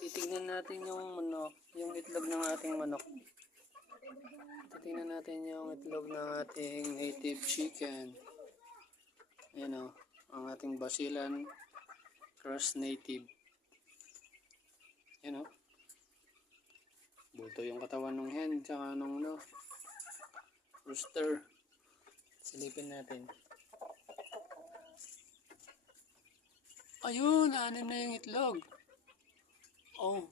Titignan natin yung manok, yung itlog ng ating manok. Titignan natin yung itlog ng ating native chicken. Ayan o, ang ating Basilan Cross Native. Ayan o. Buto yung katawan ng hen, tsaka nung rooster. Silipin natin. Ayun, 6 na yung itlog. Oh.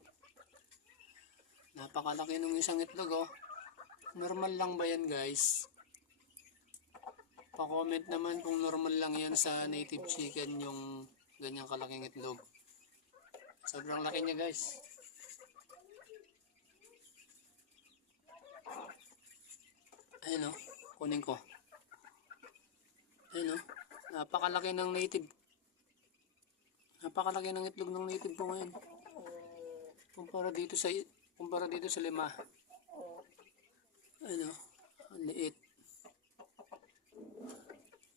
Napakalaki ng isang itlog oh. Normal lang ba yan guys? Pa-comment naman kung normal lang yan sa native chicken yung ganyang kalaking itlog. Sobrang laki niya guys. Ayun oh, kunin ko. Ayun oh, napakalaki ng native. Napakalaki ng itlog ng native po ngayon. Kumpara dito sa 5. Ano, ang liit.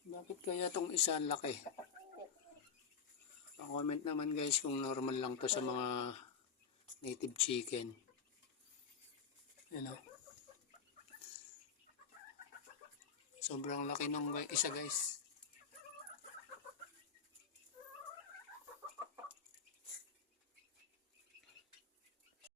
Bakit kaya tong isa laki? Pa-comment naman guys kung normal lang to sa mga native chicken. Ano? Sobrang laki ng isa guys.